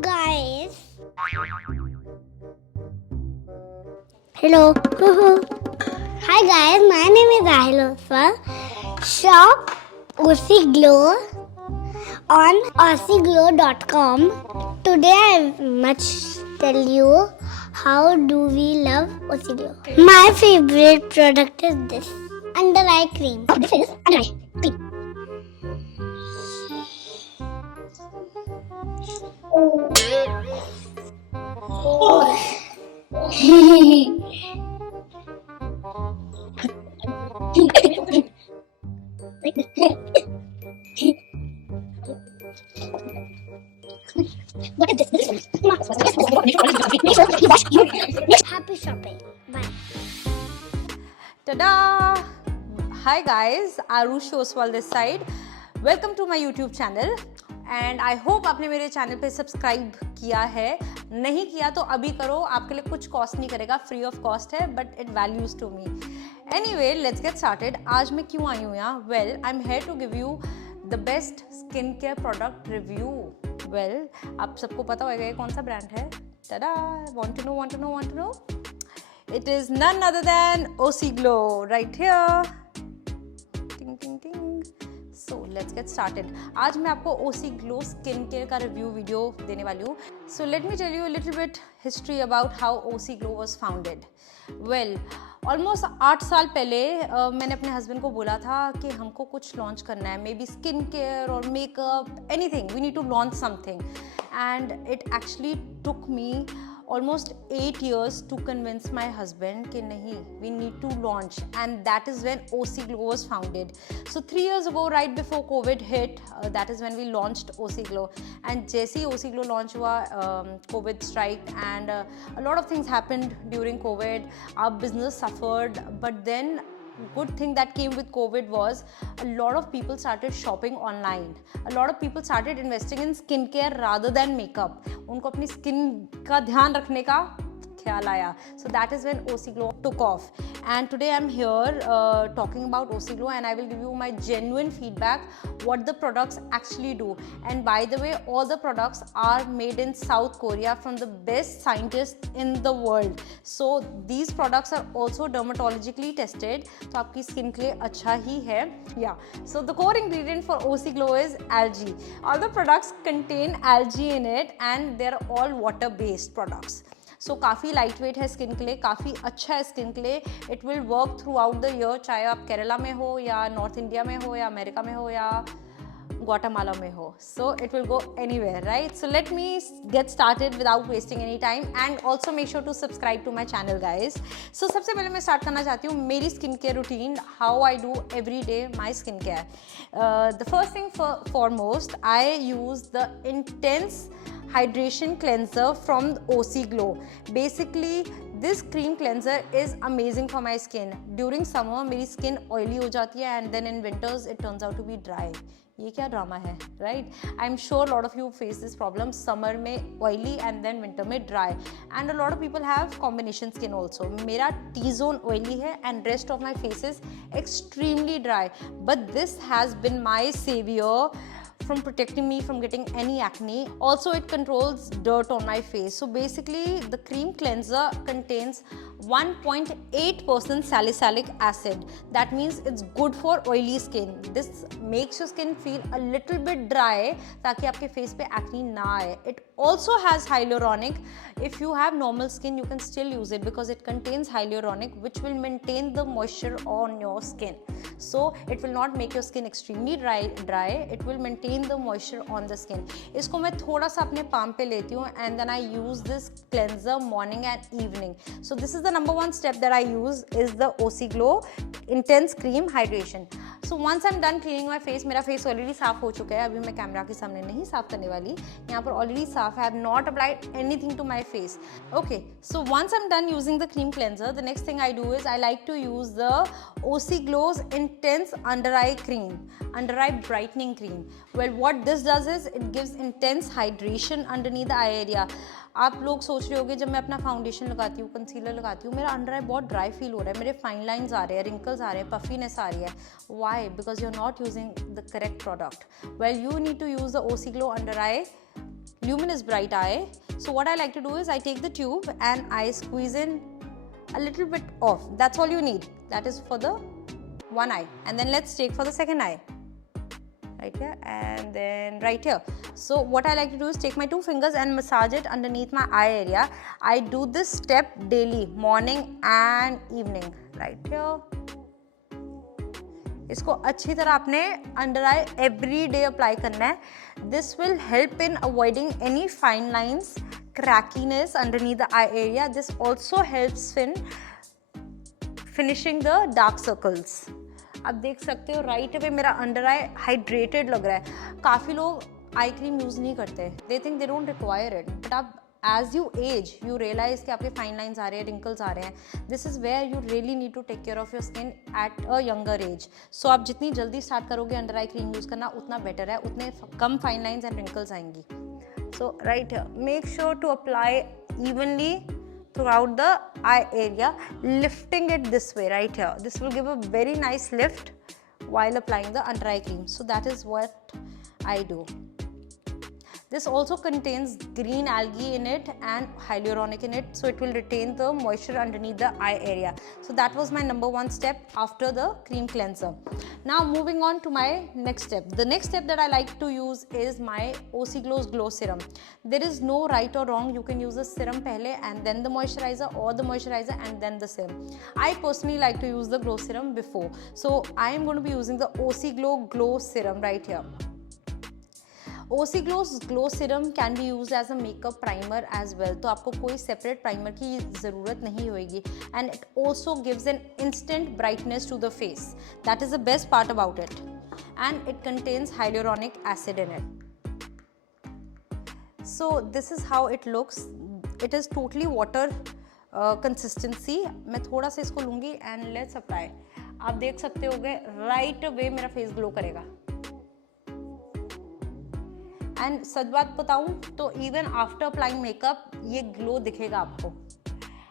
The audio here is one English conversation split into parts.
guys. Hello. Hi guys, my name is Oswal. Shop OCEGLOW on OCEGLOW.com. Today I must tell you how do we love OCEGLOW. My favorite product is this under eye cream. This is under eye cream. What is this? Happy shopping. Bye. Ta-da! Hi guys, Aarushi Oswal this side. Welcome to my YouTube channel and I hope आपने मेरे channel पे subscribe किया है. नहीं किया तो अभी करो, आपके लिए कुछ कॉस्ट नहीं करेगा, फ्री ऑफ कॉस्ट है, but it values to me. Anyway, let's get started. आज मैं क्यों आई हूँ यहाँ? Well, I am here to give you the best skin care product review. Well, आप सबको पता होगा ये कौन सा ब्रांड है. tada, want to know? It is none other than OCEGLOW right here. Ting ting ting. So let's get started. आज मैं आपको OCEGLOW स्किन केयर का रिव्यू वीडियो देने वाली हूँ. So let me tell you a little bit history about how OCEGLOW was founded. Well, almost 8 साल पहले मैंने अपने हस्बैंड को बोला था कि हमको कुछ लॉन्च करना है, मे बी स्किन केयर और makeup, anything, we need to launch something. And it actually took me almost 8 years to convince my husband कि नहीं, we need to launch, and that is when OCEGLOW was founded. So 3 years ago, right before COVID hit, that is when we launched OCEGLOW. And जैसे ही OCEGLOW launch हुआ, COVID strike and a lot of things happened during COVID. Our business suffered, but then good thing that came with COVID was a lot of people started shopping online. A lot of people started investing in skincare rather than makeup. उनको अपनी skin का ध्यान रखने का ख्याल आया. So that is when OCEGLOW took off. And today I'm here talking about OCEGLOW, and I will give you my genuine feedback what the products actually do. And by the way, all the products are made in South Korea from the best scientists in the world. So these products are also dermatologically tested. तो आपकी skin के लिए अच्छा ही है. Yeah. So the core ingredient for OCEGLOW is algae. All the products contain algae in it, and they're all water-based products. सो काफ़ी light weight है skin के लिए, काफ़ी अच्छा है स्किन के लिए. It will work through out the year, चाहे आप केरला में हो या नॉर्थ इंडिया में हो या अमेरिका में हो या ग्वाटेमाला में हो. So it will go anywhere, right? So let me get started without wasting any time, and also make sure to subscribe to my channel guys. So सबसे पहले मैं स्टार्ट करना चाहती हूँ मेरी skin care routine, how I do every day my skin care. The first thing foremost, I use the intense hydration cleanser from OCEGLOW. Basically this cream cleanser is amazing for my skin. During summer मेरी skin oily हो जाती है, and then in winters it turns out to be dry. ये क्या drama है, right? I'm sure a lot of you face this problem. Summer में oily and then winter में dry, and a lot of people have combination skin also. मेरा T-zone oily है and rest of my face is extremely dry, but this has been my savior from protecting me from getting any acne. Also, it controls dirt on my face. So basically the cream cleanser contains 1.8% salicylic acid. That means it's good for oily skin. This makes your skin feel a little bit dry ताकि आपके face पे acne ना आए. It also has hyaluronic. If you have normal skin, you can still use it because it contains hyaluronic, which will maintain the moisture on your skin. So it will not make your skin extremely dry. It will maintain the moisture on the skin. इसको मैं थोड़ा सा अपने palm पे लेती हूँ, and then I use this cleanser morning and evening. So this is the number one step that I use is the OCEGLOW Intense Cream Hydration. So once I'm done cleaning my face, मेरा face already साफ हो चुका है, अभी मैं camera के सामने नहीं साफ करने वाली, यहाँ पर already साफ है. I have not applied anything to my face. Okay, so once I'm done using the cream cleanser, the next thing I do is I like to use the OCEGLOW's Intense Under Eye Cream, Under Eye Brightening Cream. Well, what this does is it gives intense hydration underneath the eye area. आप लोग सोच रहे होगे जब मैं अपना foundation लगाती हूँ, कंसीलर लगाती हूँ, मेरा अंडर आई बहुत ड्राई फील हो रहा है, मेरे फाइन लाइंस आ रहे हैं, रिंकल्स आ रहे हैं, पफीनेस आ रही है. Why? Because you are not using the correct product. Well, you need to use the OCEGLOW under eye luminous bright eye. So what I like to do is I take the tube and I squeeze in a little bit off. That's all you need. That is for the one eye. And then let's take for the second eye. Right here and then right here. So what I like to do is take my two fingers and massage it underneath my eye area. I do this step daily, morning and evening. Right here. इसको अच्छी तरह आपने under eye every day apply करना है. This will help in avoiding any fine lines, crackiness underneath the eye area. This also helps in finishing the dark circles. आप देख सकते हो राइट अवे मेरा अंडर आई हाइड्रेटेड लग रहा है. काफ़ी लोग आई क्रीम यूज़ नहीं करते, they think they don't require it, but आप as you age you realize कि आपके फाइन लाइन्स आ रहे हैं, रिंकल्स आ रहे हैं. This is where you really need to take care of your skin at a younger age. So आप जितनी जल्दी स्टार्ट करोगे अंडर आई क्रीम यूज़ करना उतना बेटर है, उतने कम फाइन लाइन्स एंड रिंकल्स आएंगी. So right make sure to apply evenly throughout the eye area, lifting it this way right here. This will give a very nice lift while applying the under eye cream. So that is what I do. This also contains green algae in it and hyaluronic in it, so it will retain the moisture underneath the eye area. So that was my number one step after the cream cleanser. Now moving on to my next step. The next step that I like to use is my OCEGLOW's Glow Serum. There is no right or wrong. You can use the serum pehle and then the moisturizer, or the moisturizer and then the serum. I personally like to use the Glow Serum before. So I am going to be using the OCEGLOW Glow Serum right here. OCEGLOW's Glow Serum can be used as a makeup primer as well. तो आपको कोई separate primer की ज़रूरत नहीं होगी. And it also gives an instant brightness to the face. That is the best part about it. And it contains hyaluronic acid in it. So this is how it looks. It is totally water consistency. मैं थोड़ा सा इसको लूँगी and let's apply. आप देख सकते होगे right away मेरा face glow करेगा. एंड सच बात बताऊँ तो इवन आफ्टर अप्लाइंग मेकअप ये ग्लो दिखेगा आपको.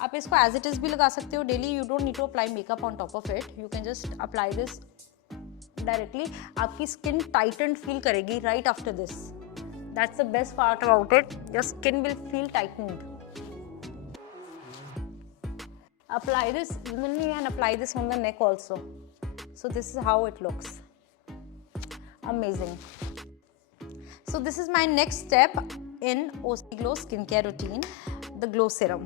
आप इसको एज इट इज़ भी लगा सकते हो daily. You don't need to apply makeup on top of it. You can just apply this directly. आपकी स्किन टाइटन्ड फील करेगी right after this. That's the best part about it. Your skin will feel tightened. Apply this evenly and apply this on the neck also. So this is how it looks. Amazing. So this is my next step in OCEGLOW skincare routine, the Glow Serum.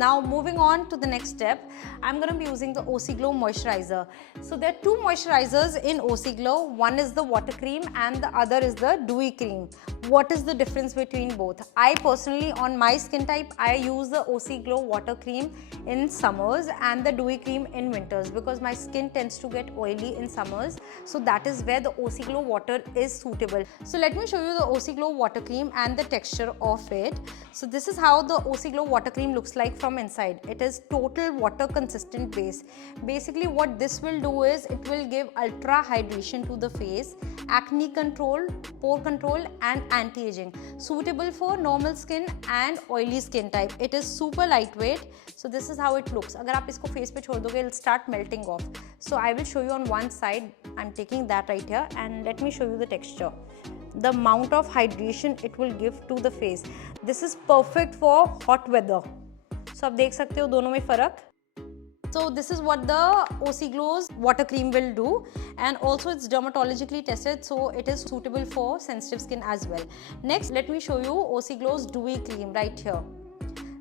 Now moving on to the next step, I'm going to be using the OCEGLOW Moisturizer. So there are two moisturizers in OCEGLOW. One is the water cream and the other is the dewy cream. What is the difference between both? I personally, on my skin type, I use the OCEGLOW water cream in summers and the dewy cream in winters because my skin tends to get oily in summers. So that is where the OCEGLOW water is suitable. So let me show you the OCEGLOW water cream and the texture of it. So this is how the OCEGLOW water cream looks like from inside. It is total water consistent base. Basically what this will do is it will give ultra hydration to the face, acne control, pore control and anti-aging. Suitable for normal skin and oily skin type. It is super lightweight. So this is how it looks. अगर आप इसको face पे छोड़ दोगे, it'll start melting off. So I will show you on one side. I'm taking that right here and let me show you the texture. The amount of hydration it will give to the face. This is perfect for hot weather. So आप देख सकते हो दोनों में फ़र्क. So this is what the OCEGLOW's water cream will do, and also it's dermatologically tested, so it is suitable for sensitive skin as well. Next, let me show you OCEGLOW's dewy cream right here.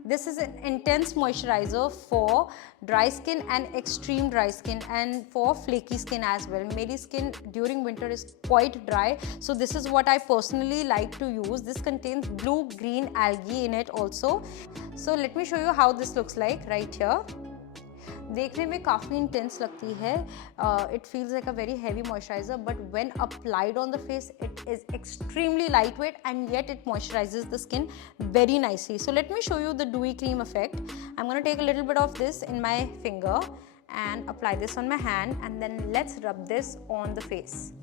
This is an intense moisturizer for dry skin and extreme dry skin and for flaky skin as well. मेरी skin during winter is quite dry, so this is what I personally like to use. This contains blue-green algae in it also. So let me show you how this looks like right here. देखने में काफ़ी intense लगती है. It feels like a very heavy moisturizer, but when applied on the face, it is extremely lightweight and yet it moisturizes the skin very nicely. So let me show you the dewy cream effect. I'm going to take a little bit of this in my finger and apply this on my hand, and then let's rub this on the face.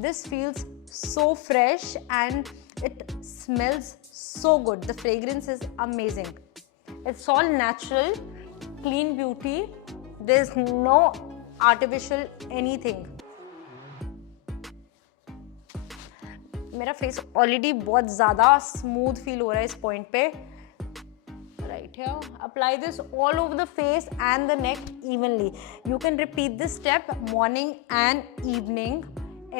This feels so fresh and it smells so good. The fragrance is amazing. It's all natural, clean beauty. There's no artificial anything. मेरा face already बहुत ज़्यादा smooth feel हो रहा है इस point पे. Right here, apply this all over the face and the neck evenly. You can repeat this step morning and evening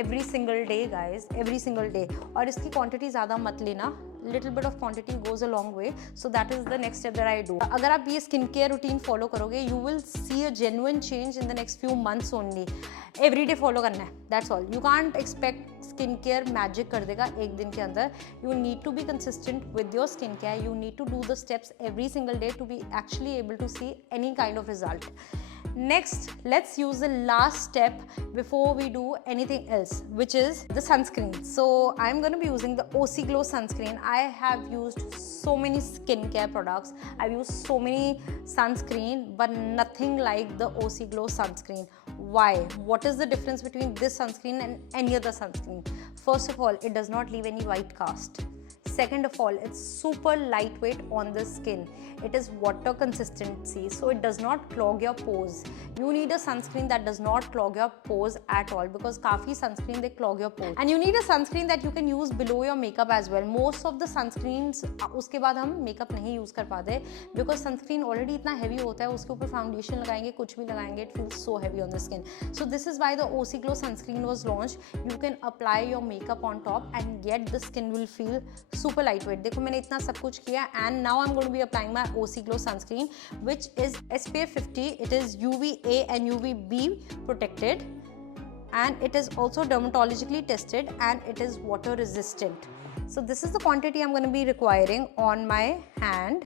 every single day guys, every single day. और इसकी quantity ज़्यादा मत लेना, little bit of quantity goes a long way. So that is the next step that I do. अगर आप ये skin care routine follow करोगे, you will see a genuine change in the next few months only. Every day follow करना है, that's all. You can't expect skin care magic कर देगा एक दिन के अंदर. You need to be consistent with your skin care. You need to do the steps every single day to be actually able to see any kind of result. Next, let's use the last step before we do anything else, which is the sunscreen. So I'm going to be using the OCEGLOW sunscreen. I have used so many skincare products. I've used so many sunscreen, but nothing like the OCEGLOW sunscreen. Why? What is the difference between this sunscreen and any other sunscreen? First of all, it does not leave any white cast. Second of all, it's super lightweight on the skin. It is water consistency, so it does not clog your pores. You need a sunscreen that does not clog your pores at all, because काफी sunscreen they clog your pores. And you need a sunscreen that you can use below your makeup as well. Most of the sunscreens उसके बाद हम makeup नहीं use कर पाते, because sunscreen already इतना heavy होता है, उसके ऊपर foundation लगाएंगे, कुछ भी लगाएंगे, it feels so heavy on the skin. So this is why the OCEGLOW sunscreen was launched. You can apply your makeup on top and yet the skin will feel super lightweight. देखो मैंने इतना सब कुछ किया, and now I'm going to be applying my OCEGLOW sunscreen, which is SPF 50. It is UVA and UVB protected, and it is also dermatologically tested, and it is water resistant. So this is the quantity I'm going to be requiring on my hand.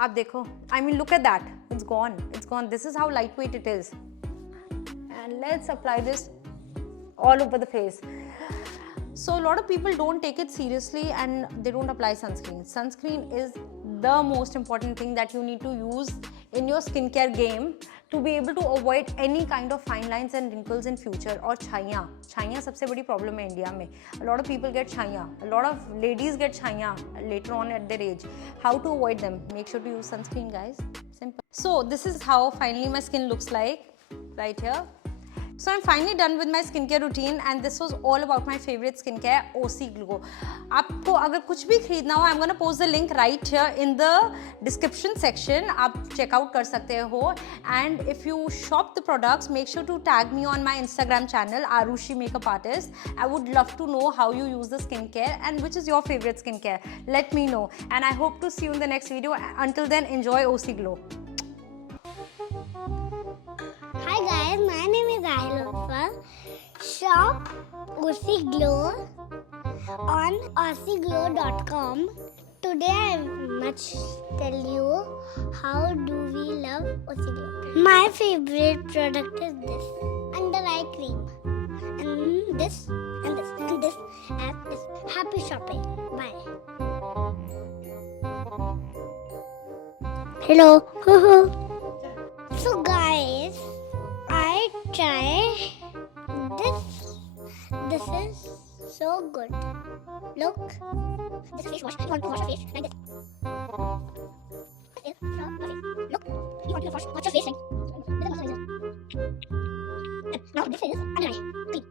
आप देखो, I mean look at that, it's gone, it's gone. This is how lightweight it is. And let's apply this all over the face. So a lot of people don't take it seriously and they don't apply sunscreen. Sunscreen is the most important thing that you need to use in your skincare game to be able to avoid any kind of fine lines and wrinkles in future. और छाइयाँ सबसे बड़ी problem है India में. A lot of people get छाइयाँ. A lot of ladies get छाइयाँ later on at their age. How to avoid them? Make sure to use sunscreen, guys. Simple. So this is how finally my skin looks like right here. So I'm finally done with my skincare routine, and this was all about my favorite skincare, OCEGLOW. आपको अगर कुछ भी खरीदना हो, I'm gonna post the link right here in the description section. आप check out कर सकते हो. And if you shop the products, make sure to tag me on my Instagram channel, Aarushi Makeup Artist. I would love to know how you use the skincare and which is your favorite skincare. Let me know. And I hope to see you in the next video. Until then, enjoy OCEGLOW. Hi guys, my name is Oswal. Shop OCEGLOW on OCEGLOW.com. Today I must tell you how do we love OCEGLOW. My favorite product is this under eye cream, and this and this and this and this. Happy shopping. Bye. Hello. So guys, I try this. This is so good. Look, this face wash. You want to wash your face like this. Look, you want to wash your face like this. This is moisturizer. And now this is under eye cream.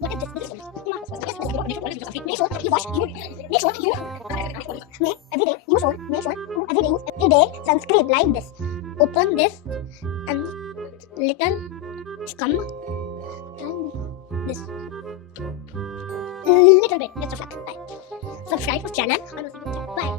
What is this? Make sure you wash. Make sure you every day. Make sure every day. Every day sunscreen like this. Open this and little scum and this little bit. Just a flat. Bye. Subscribe to the channel. Bye.